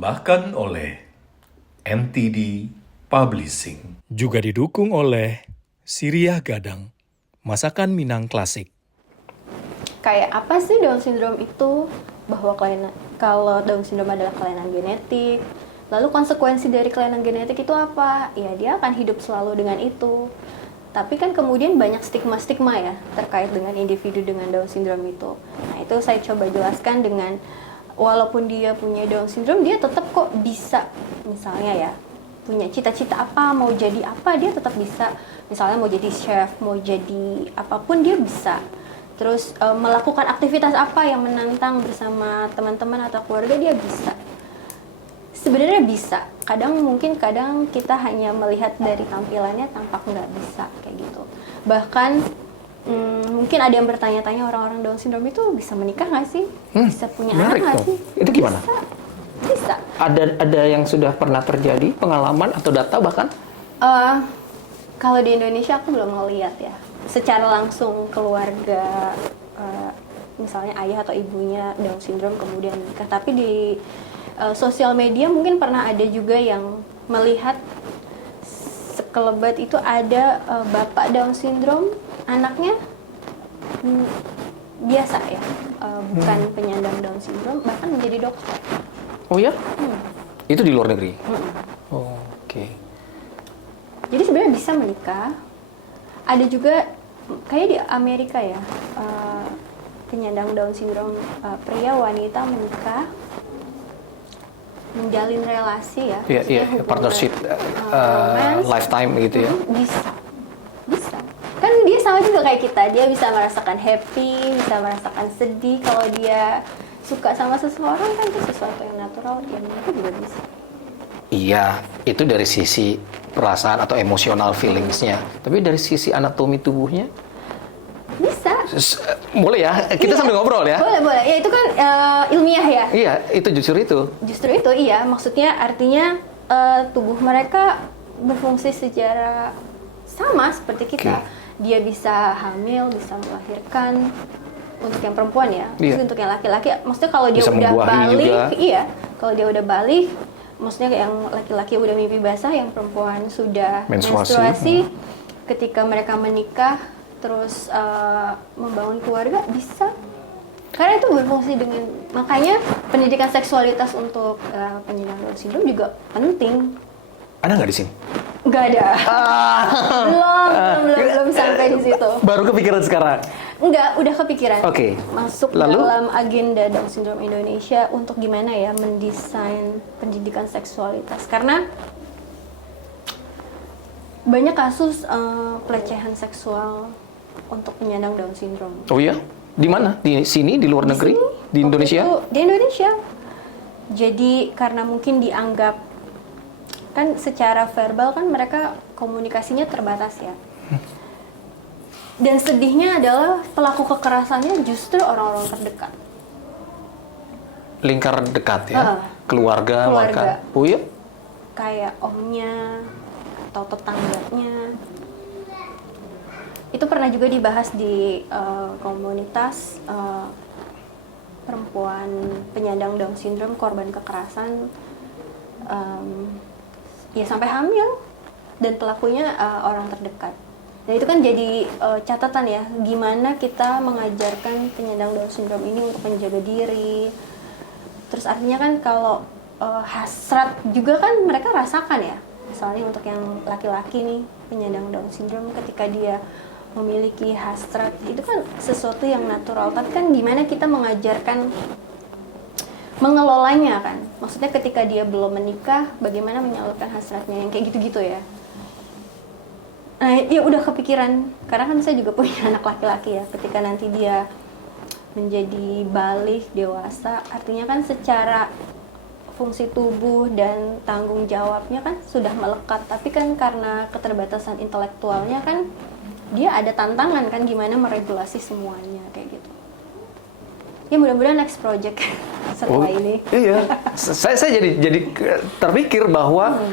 Dipersembahkan oleh NTD Publishing. Juga didukung oleh Siriah Gadang, masakan Minang klasik. Kayak apa sih Down syndrome itu? Bahwa kalau Down syndrome adalah kelainan genetik, lalu konsekuensi dari kelainan genetik itu apa? Ya dia akan hidup selalu dengan itu. Tapi kan kemudian banyak stigma-stigma ya terkait dengan individu dengan Down syndrome itu. Nah itu saya coba jelaskan dengan walaupun dia punya Down syndrome, dia tetap kok bisa, misalnya ya, punya cita-cita apa, mau jadi apa, dia tetap bisa. Misalnya mau jadi chef, mau jadi apapun dia bisa. Terus melakukan aktivitas apa yang menantang bersama teman-teman atau keluarga, dia bisa. Sebenarnya bisa. Kadang kita hanya melihat dari tampilannya tampak nggak bisa kayak gitu. Bahkan mungkin ada yang bertanya-tanya, orang-orang Down syndrome itu bisa menikah nggak sih? Bisa punya anak nggak sih? Itu gimana? Bisa. Ada yang sudah pernah terjadi pengalaman atau data bahkan? Kalau di Indonesia aku belum ngeliat ya. Secara langsung keluarga, misalnya ayah atau ibunya Down syndrome kemudian menikah. Tapi di sosial media mungkin pernah ada juga yang melihat sekelebat itu ada bapak Down syndrome, anaknya biasa ya, bukan penyandang Down syndrome, bahkan menjadi dokter. Oh ya? Itu di luar negeri? Oh, oke. Jadi sebenarnya bisa menikah. Ada juga kayak di Amerika ya, penyandang Down syndrome, pria wanita menikah, menjalin relasi ya, Iya, partnership, lifetime gitu ya. Bisa. Kan dia sama juga kayak kita, dia bisa merasakan happy, bisa merasakan sedih. Kalau dia suka sama seseorang kan itu sesuatu yang natural, yang mereka juga bisa. Iya, itu dari sisi perasaan atau emosional feelingsnya. Tapi dari sisi anatomi tubuhnya? Bisa. Boleh ya, kita sambil ngobrol ya? Boleh. Ya itu kan ilmiah ya. Iya, itu justru itu. Justru itu iya, maksudnya artinya tubuh mereka berfungsi secara sama seperti kita. Dia bisa hamil, bisa melahirkan untuk yang perempuan ya. Terus untuk yang laki-laki, maksudnya kalau dia bisa udah balik, juga. iya. Kalau dia udah balik, maksudnya yang laki-laki udah mimpi basah, yang perempuan sudah menstruasi. Ketika mereka menikah, terus membangun keluarga, bisa. Karena itu berfungsi dengan, makanya pendidikan seksualitas untuk penyandang Down syndrome juga penting. Ada nggak di sini? Nggak ada. Belum sampai di situ. Baru kepikiran sekarang? Enggak, udah kepikiran. Oke. Masuk Lalu? dalam agenda Down syndrome Indonesia untuk gimana ya mendesain pendidikan seksualitas. Karena banyak kasus pelecehan seksual untuk penyandang Down syndrome. Oh iya? Di mana? Di sini? Di luar negeri? Di Indonesia? Di Indonesia. Jadi karena mungkin dianggap, kan secara verbal kan mereka komunikasinya terbatas ya. Dan sedihnya adalah pelaku kekerasannya justru orang-orang terdekat. Lingkar dekat ya? Keluarga. Maka. Oh iya? Kayak omnya atau tetangganya. Itu pernah juga dibahas di komunitas perempuan penyandang Down syndrome korban kekerasan, ya sampai hamil, dan pelakunya orang terdekat. Dan itu kan jadi catatan ya, gimana kita mengajarkan penyandang Down syndrome ini untuk menjaga diri. Terus artinya kan kalau hasrat juga kan mereka rasakan ya. Misalnya untuk yang laki-laki nih, penyandang Down syndrome, ketika dia memiliki hasrat, itu kan sesuatu yang natural. Tapi kan gimana kita mengajarkan mengelolanya kan. Maksudnya ketika dia belum menikah, bagaimana menyalurkan hasratnya, yang kayak gitu-gitu ya. Nah, ya udah kepikiran, karena kan saya juga punya anak laki-laki ya. Ketika nanti dia menjadi balik, dewasa, artinya kan secara fungsi tubuh dan tanggung jawabnya kan sudah melekat. Tapi kan karena keterbatasan intelektualnya kan, dia ada tantangan kan gimana meregulasi semuanya kayak gitu. Ya mudah-mudahan next project setelah ini. Iya, saya jadi terpikir bahwa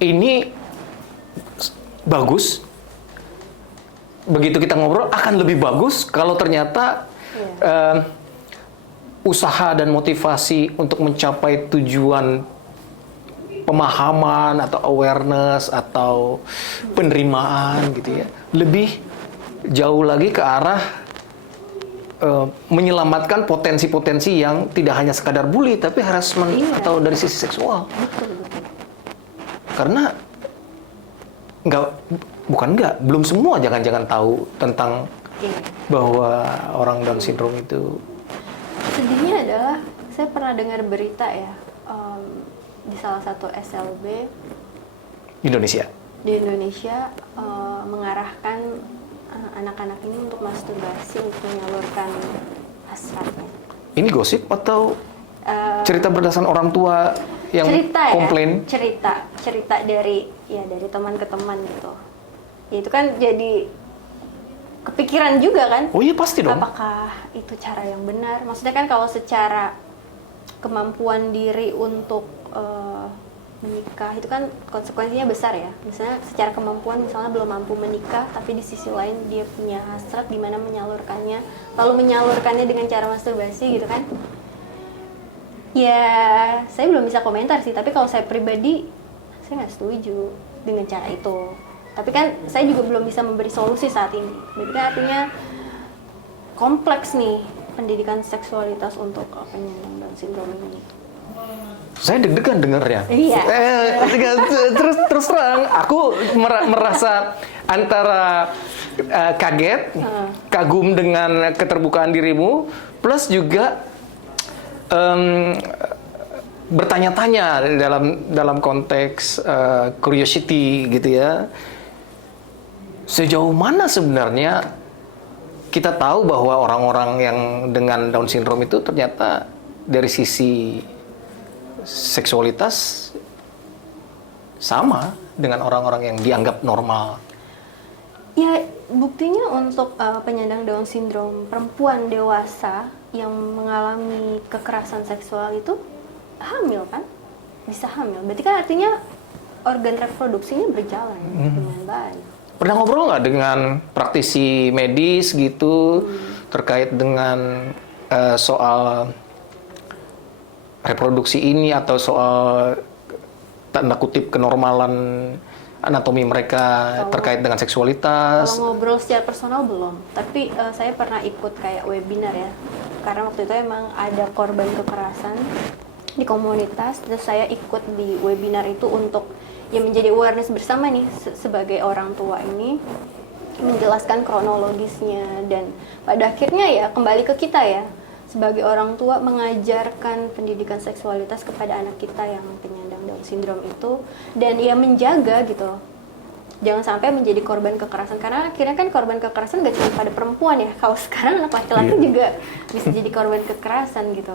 ini bagus. Begitu kita ngobrol akan lebih bagus kalau ternyata usaha dan motivasi untuk mencapai tujuan pemahaman atau awareness atau penerimaan gitu ya, lebih jauh lagi ke arah menyelamatkan potensi-potensi yang tidak hanya sekadar bully tapi harassment atau dari sisi seksual. Karena belum semua jangan-jangan tahu tentang bahwa orang Down syndrome itu. Sedihnya adalah saya pernah dengar berita ya, di salah satu SLB Indonesia. di Indonesia mengarahkan anak-anak ini untuk masturbasi untuk menyalurkan hasratnya. Ini gosip atau cerita berdasarkan orang tua yang cerita komplain? Ya, cerita dari teman ke teman gitu. Ya, itu kan jadi kepikiran juga kan? Oh iya pasti dong. Apakah itu cara yang benar? Maksudnya kan kalau secara kemampuan diri untuk menikah itu kan konsekuensinya besar ya. Misalnya secara kemampuan misalnya belum mampu menikah, tapi di sisi lain dia punya hasrat gimana menyalurkannya, lalu menyalurkannya dengan cara masturbasi gitu kan. Ya, saya belum bisa komentar sih, tapi kalau saya pribadi saya nggak setuju dengan cara itu. Tapi kan saya juga belum bisa memberi solusi saat ini. Berarti kan artinya kompleks nih pendidikan seksualitas untuk penyandang Down syndrome ini. Saya deg-degan dengarnya. Iya. Terus terang, aku merasa antara kaget, kagum dengan keterbukaan dirimu, plus juga bertanya-tanya dalam konteks curiosity gitu ya. Sejauh mana sebenarnya kita tahu bahwa orang-orang yang dengan Down syndrome itu ternyata dari sisi seksualitas sama dengan orang-orang yang dianggap normal. Ya, buktinya untuk penyandang Down syndrome perempuan dewasa yang mengalami kekerasan seksual itu hamil kan? Bisa hamil. Berarti kan artinya organ reproduksinya berjalan dengan baik. Pernah ngobrol nggak dengan praktisi medis gitu terkait dengan soal reproduksi ini atau soal tanda kutip kenormalan anatomi mereka terkait dengan seksualitas? Kalau ngobrol secara personal belum, tapi saya pernah ikut kayak webinar ya, karena waktu itu emang ada korban kekerasan di komunitas, terus saya ikut di webinar itu untuk ya menjadi awareness bersama nih sebagai orang tua ini, menjelaskan kronologisnya, dan pada akhirnya ya kembali ke kita ya sebagai orang tua mengajarkan pendidikan seksualitas kepada anak kita yang penyandang Down syndrome itu, dan ya menjaga gitu jangan sampai menjadi korban kekerasan, karena akhirnya kan korban kekerasan gak cuma pada perempuan ya, kalau sekarang anak laki-laki juga bisa jadi korban kekerasan gitu.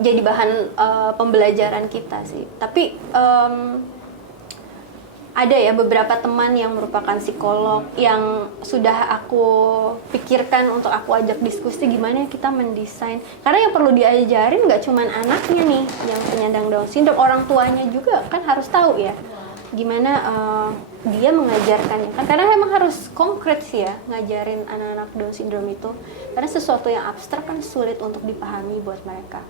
Jadi bahan pembelajaran kita sih. Tapi ada ya beberapa teman yang merupakan psikolog yang sudah aku pikirkan untuk aku ajak diskusi gimana kita mendesain. Karena yang perlu diajarin nggak cuma anaknya nih yang penyandang Down syndrome, orang tuanya juga kan harus tahu ya gimana dia mengajarkannya kan. Karena memang harus konkret sih ya ngajarin anak-anak Down syndrome itu. Karena sesuatu yang abstrak kan sulit untuk dipahami buat mereka.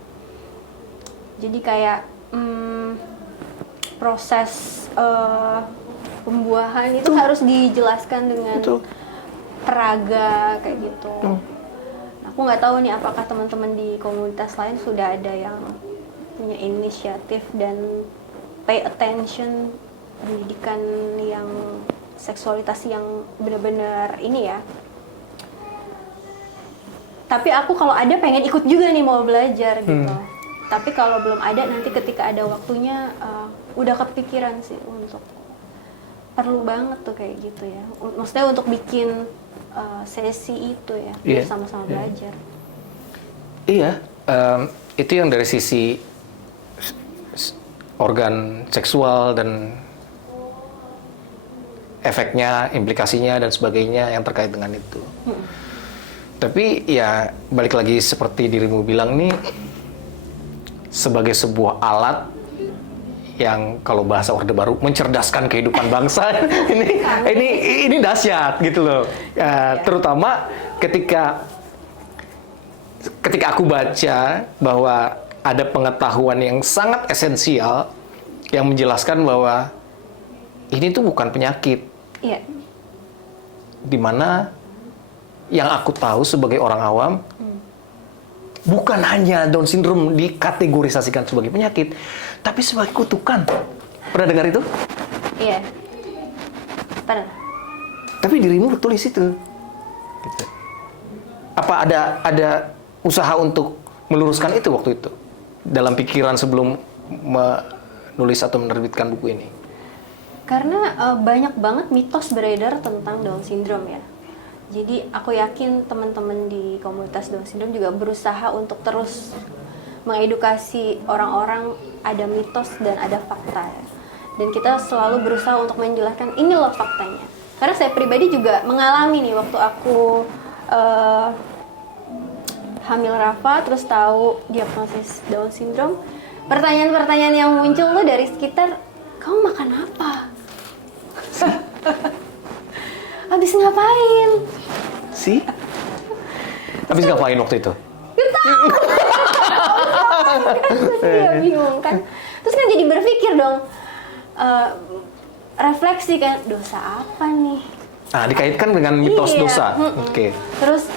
Jadi kayak proses pembuahan itu harus dijelaskan dengan peraga kayak gitu. Aku nggak tahu nih apakah teman-teman di komunitas lain sudah ada yang punya inisiatif dan pay attention pendidikan yang seksualitas yang benar-benar ini ya. Tapi aku kalau ada pengen ikut juga nih, mau belajar gitu. Tapi kalau belum ada, nanti ketika ada waktunya udah kepikiran sih untuk perlu banget tuh kayak gitu ya. Maksudnya untuk bikin sesi itu ya, biar sama-sama belajar. Iya, itu yang dari sisi organ seksual dan efeknya, implikasinya dan sebagainya yang terkait dengan itu. Tapi ya balik lagi seperti dirimu bilang nih, sebagai sebuah alat yang kalau bahasa Orde Baru mencerdaskan kehidupan bangsa ini dahsyat gitu loh. Terutama ketika ketika aku baca bahwa ada pengetahuan yang sangat esensial yang menjelaskan bahwa ini tuh bukan penyakit. Iya. Dimana yang aku tahu sebagai orang awam, bukan hanya Down syndrome dikategorisasikan sebagai penyakit, tapi sebagai kutukan. Pernah dengar itu? Iya. Pernah. Tapi dirimu tulis itu. Gitu. Apa ada usaha untuk meluruskan itu waktu itu dalam pikiran sebelum menulis atau menerbitkan buku ini? Karena banyak banget mitos beredar tentang Down syndrome ya. Jadi aku yakin teman-teman di komunitas Down syndrome juga berusaha untuk terus mengedukasi orang-orang ada mitos dan ada fakta ya. Dan kita selalu berusaha untuk menjelaskan ini loh faktanya. Karena saya pribadi juga mengalami nih waktu aku hamil Rafa terus tahu diagnosis Down syndrome, pertanyaan-pertanyaan yang muncul tuh dari sekitar, kamu makan apa? Habis ngapain? Sih? Habis ngapain waktu itu? Iya bingung kan. Terus kan jadi berpikir dong, refleksi kan, dosa apa nih? Nah, dikaitkan dengan mitos Iya. dosa. Oke. Terus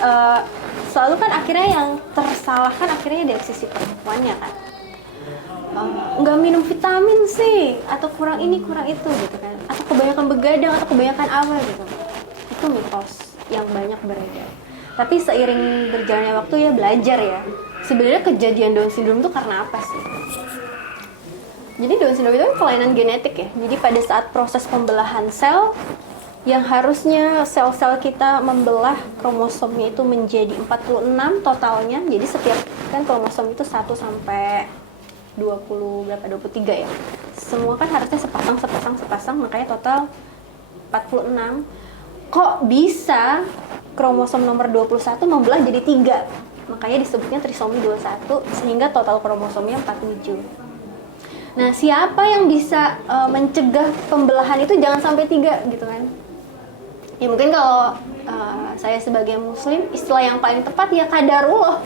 selalu kan akhirnya yang tersalahkan akhirnya dari sisi perempuannya kan. Nggak minum vitamin sih, atau kurang ini kurang itu gitu kan, atau kebanyakan begadang atau kebanyakan apa gitu. Itu mitos yang banyak beredar. Tapi seiring berjalannya waktu ya belajar ya, sebenarnya kejadian Down syndrome itu karena apa sih? Jadi Down syndrome itu kan kelainan genetik ya. Jadi pada saat proses pembelahan sel, yang harusnya sel-sel kita membelah kromosomnya itu menjadi 46 totalnya. Jadi setiap kan kromosom itu 1 sampai 20 berapa 23 ya. Semua kan harusnya sepasang, makanya total 46. Kok bisa kromosom nomor 21 membelah jadi 3? Makanya disebutnya trisomi 21 sehingga total kromosomnya 47. Nah, siapa yang bisa mencegah pembelahan itu jangan sampai 3 gitu kan? Ya mungkin kalau saya sebagai muslim, istilah yang paling tepat ya qadarullah.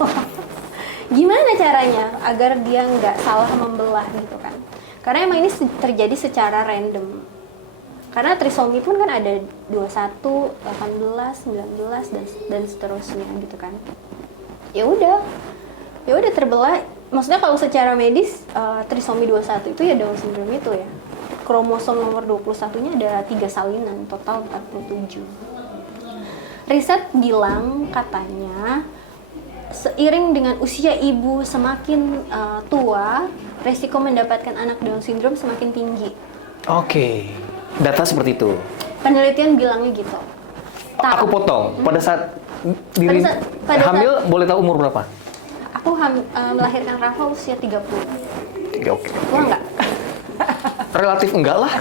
Gimana caranya agar dia nggak salah membelah gitu kan? Karena emang ini terjadi secara random. Karena trisomi pun kan ada 21, 18, 19 dan seterusnya gitu kan. Ya udah terbelah. Maksudnya kalau secara medis trisomi 21 itu ya Down syndrome itu ya. Kromosom nomor 21-nya ada 3 salinan, total 47. Riset bilang katanya seiring dengan usia ibu semakin tua, resiko mendapatkan anak Down syndrome semakin tinggi. Oke. Data seperti itu. Penelitian bilangnya gitu. Aku potong. Pada saat diri hamil, boleh tahu umur berapa? Aku melahirkan Rafa usia 30. Oke. Wah enggak? Relatif enggak lah.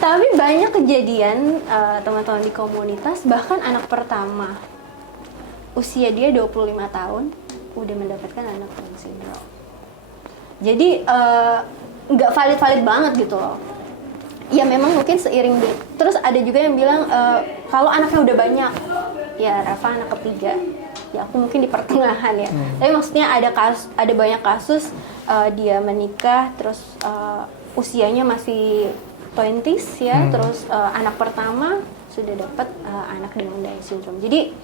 Tapi banyak kejadian teman-teman di komunitas, bahkan anak pertama usia dia 25 tahun udah mendapatkan anak Down syndrome. Jadi nggak valid banget gitu loh. Ya memang mungkin seiring terus ada juga yang bilang kalau anaknya udah banyak, ya Rafa anak ketiga, ya aku mungkin di pertengahan ya. Tapi maksudnya ada banyak kasus dia menikah terus usianya masih 20s ya, terus anak pertama sudah dapat anak dengan Down syndrome. Jadi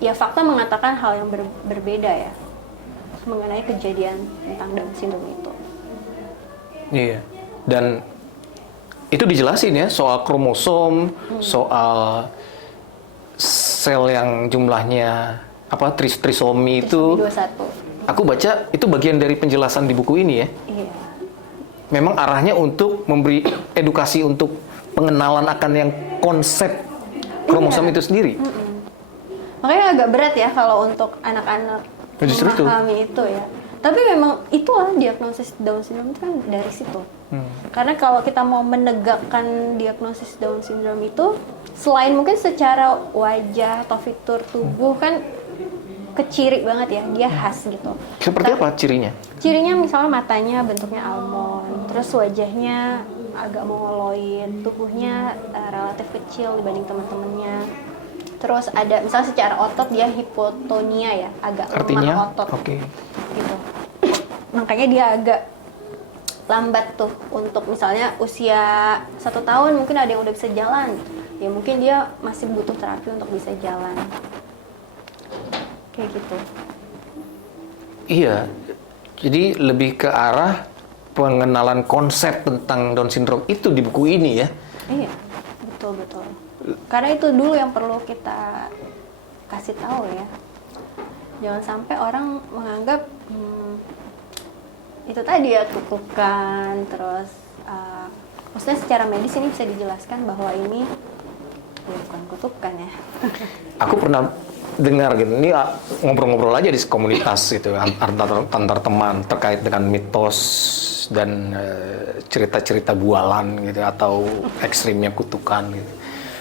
ya fakta mengatakan hal yang berbeda ya mengenai kejadian tentang Down syndrome itu. Iya. Dan itu dijelasin ya soal kromosom, soal sel yang jumlahnya apa trisomi itu. 21. Aku baca itu bagian dari penjelasan di buku ini ya. Iya. Memang arahnya untuk memberi edukasi untuk pengenalan akan yang konsep kromosom itu sendiri. Makanya agak berat ya kalau untuk anak-anak Justru itu. memahami itu ya. Tapi memang itulah diagnosis Down syndrome itu kan dari situ. Karena kalau kita mau menegakkan diagnosis Down syndrome itu, selain mungkin secara wajah atau fitur tubuh kan keciri banget ya, dia khas gitu. Seperti apa cirinya? Cirinya misalnya matanya bentuknya almond, terus wajahnya agak mongoloid, tubuhnya relatif kecil dibanding teman-temannya. Terus ada misalnya secara otot dia hipotonia ya, agak lemah Artinya? otot Oke. gitu. Makanya dia agak lambat tuh untuk misalnya usia 1 tahun mungkin ada yang udah bisa jalan, ya mungkin dia masih butuh terapi untuk bisa jalan kayak gitu. Iya, jadi lebih ke arah pengenalan konsep tentang Down syndrome itu di buku ini ya. Iya, betul. Karena itu dulu yang perlu kita kasih tahu ya. Jangan sampai orang menganggap itu tadi ya kutukan, terus maksudnya secara medis ini bisa dijelaskan bahwa ini ya bukan kutukan ya. Aku pernah dengar gitu, ini ngobrol-ngobrol aja di komunitas gitu antar teman terkait dengan mitos dan cerita-cerita bualan gitu atau ekstrimnya kutukan gitu,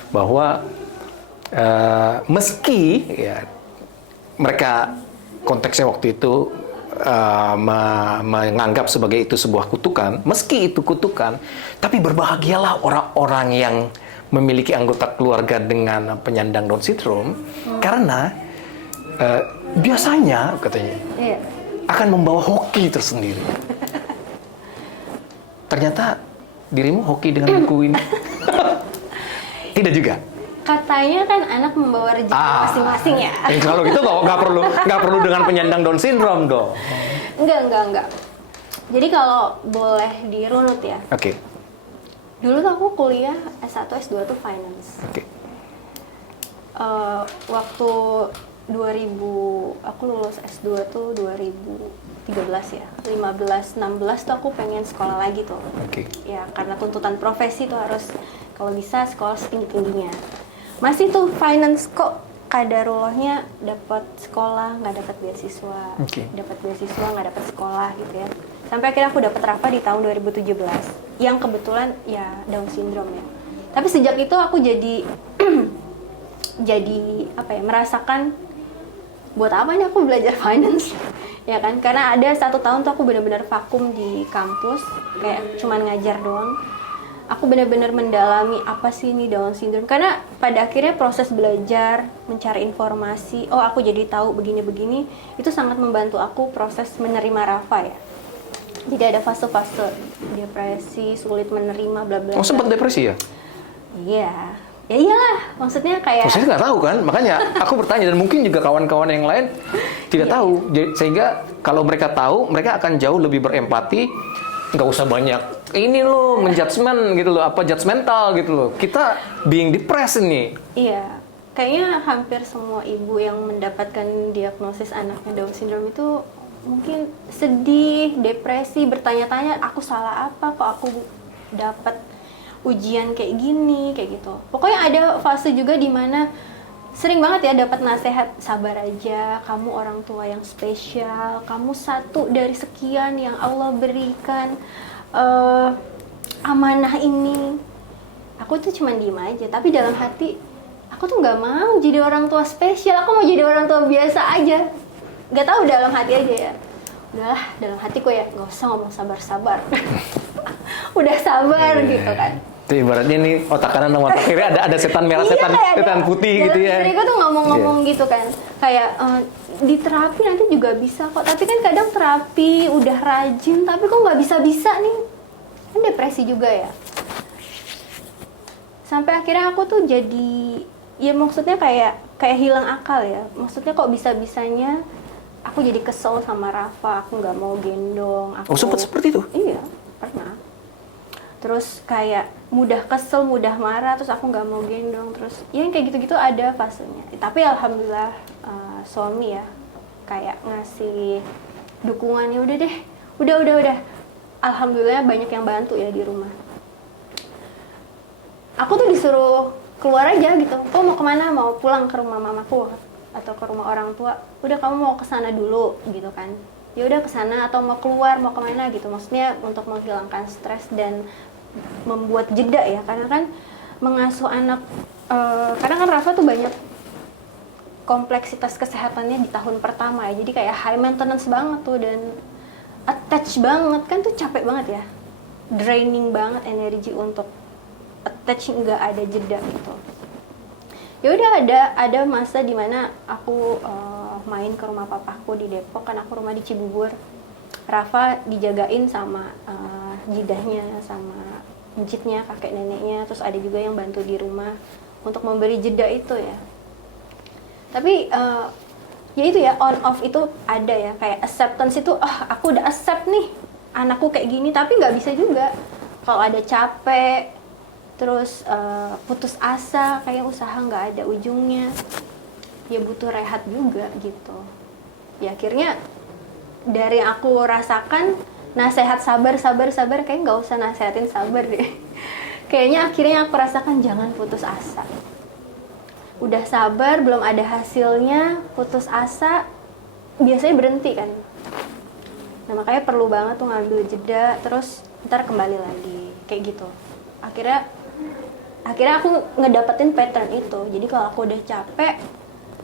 bahwa meski ya mereka konteksnya waktu itu menganggap sebagai itu sebuah kutukan, meski itu kutukan, tapi berbahagialah orang-orang yang memiliki anggota keluarga dengan penyandang Down syndrome, karena biasanya katanya akan membawa hoki tersendiri. Ternyata dirimu hoki dengan buku ini? Tidak juga. Katanya kan anak membawa rezeki masing-masing ya. Kalau gitu nggak perlu dengan penyandang Down syndrome dong. Enggak. Jadi kalau boleh dirunut ya. Oke. Dulu tuh aku kuliah S1 S2 tuh finance. Oke. Waktu 2000 aku lulus S2 tuh 2013 ya. 15 16 tuh aku pengen sekolah lagi tuh. Oke. Ya karena tuntutan profesi tuh harus kalau bisa sekolah setinggi-tingginya. Masih tuh finance kok kadarullahnya dapat sekolah nggak dapat beasiswa, dapat beasiswa nggak dapat sekolah gitu ya. Sampai akhirnya aku dapat RAFA di tahun 2017 yang kebetulan ya Down syndrome ya. Tapi sejak itu aku jadi jadi apa ya, merasakan buat apa nih aku belajar finance ya kan, karena ada 1 tahun tuh aku benar-benar vakum di kampus kayak cuman ngajar doang. Aku benar-benar mendalami apa sih ini Down syndrome, karena pada akhirnya proses belajar, mencari informasi, oh aku jadi tahu begini-begini, itu sangat membantu aku proses menerima RAFA ya. Jadi ada fase-fase depresi, sulit menerima, bla bla. Oh, sempat depresi ya? Iya. Ya iyalah, maksudnya kayak Saya nggak tahu kan, makanya aku bertanya, dan mungkin juga kawan-kawan yang lain tidak tahu. Sehingga kalau mereka tahu, mereka akan jauh lebih berempati, nggak usah banyak ini loh menjudgment gitu loh, apa judgmental gitu loh. Kita being depressed nih. iya. Kayaknya hampir semua ibu yang mendapatkan diagnosis anaknya Down syndrome itu mungkin sedih, depresi, bertanya-tanya aku salah apa kok aku dapat ujian kayak gini, kayak gitu. Pokoknya ada fase juga di mana sering banget ya dapat nasihat, sabar aja, kamu orang tua yang spesial, kamu satu dari sekian yang Allah berikan amanah ini. Aku tuh cuma diem aja, tapi dalam hati aku tuh nggak mau jadi orang tua spesial, aku mau jadi orang tua biasa aja. Nggak tahu, dalam hati aja ya. Udahlah, dalam hatiku ya nggak usah ngomong sabar-sabar. Udah sabar gitu kan. Itu ibaratnya nih otak kanan sama otak kiri ada setan merah, setan putih gitu ya. Istriku tuh ngomong-ngomong gitu kan, kayak di terapi nanti juga bisa kok. Tapi kan kadang terapi udah rajin, tapi kok nggak bisa-bisa nih, kan depresi juga ya. Sampai akhirnya aku tuh jadi, ya maksudnya kayak hilang akal ya. Maksudnya kok bisa-bisanya aku jadi kesel sama Rafa, aku nggak mau gendong. Oh, sempat seperti itu? Iya, pernah. Terus kayak mudah kesel, mudah marah, terus aku nggak mau gendong, terus ya yang kayak gitu-gitu ada fasenya. Tapi alhamdulillah suami ya kayak ngasih dukungannya, udah deh, udah. Alhamdulillah banyak yang bantu ya di rumah. Aku tuh disuruh keluar aja gitu, kok mau kemana, mau pulang ke rumah mamaku atau ke rumah orang tua, udah kamu mau kesana dulu gitu kan. Ya udah kesana, atau mau keluar, mau kemana gitu, maksudnya untuk menghilangkan stres dan membuat jeda ya, karena kan mengasuh anak, karena kan Rafa tuh banyak kompleksitas kesehatannya di tahun pertama ya, jadi kayak high maintenance banget tuh, dan attach banget kan, tuh capek banget ya, draining banget energi untuk attach, nggak ada jeda gitu. ya udah ada masa dimana aku main ke rumah papaku di Depok, kan aku rumah di Cibubur. Rafa dijagain sama jidahnya, sama njitnya, kakek neneknya, terus ada juga yang bantu di rumah untuk memberi jeda itu ya. Tapi ya itu ya, on off itu ada ya, kayak acceptance itu, aku udah accept nih anakku kayak gini, tapi nggak bisa juga. Kalau ada capek, terus putus asa, kayak usaha nggak ada ujungnya, ya butuh rehat juga gitu. Ya akhirnya dari yang aku rasakan, nasehat sabar, kayak nggak usah nasehatin sabar deh. Kayaknya akhirnya aku rasakan jangan putus asa. Udah sabar, belum ada hasilnya, putus asa, biasanya berhenti kan. Nah makanya perlu banget tuh ngambil jeda, terus ntar kembali lagi, kayak gitu. Akhirnya aku ngedapetin pattern itu. Jadi kalau aku udah capek,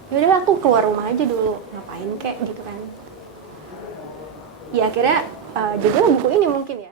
yaudah aku keluar rumah aja dulu, ngapain kek gitu kan. Ya akhirnya jadilah buku ini mungkin ya.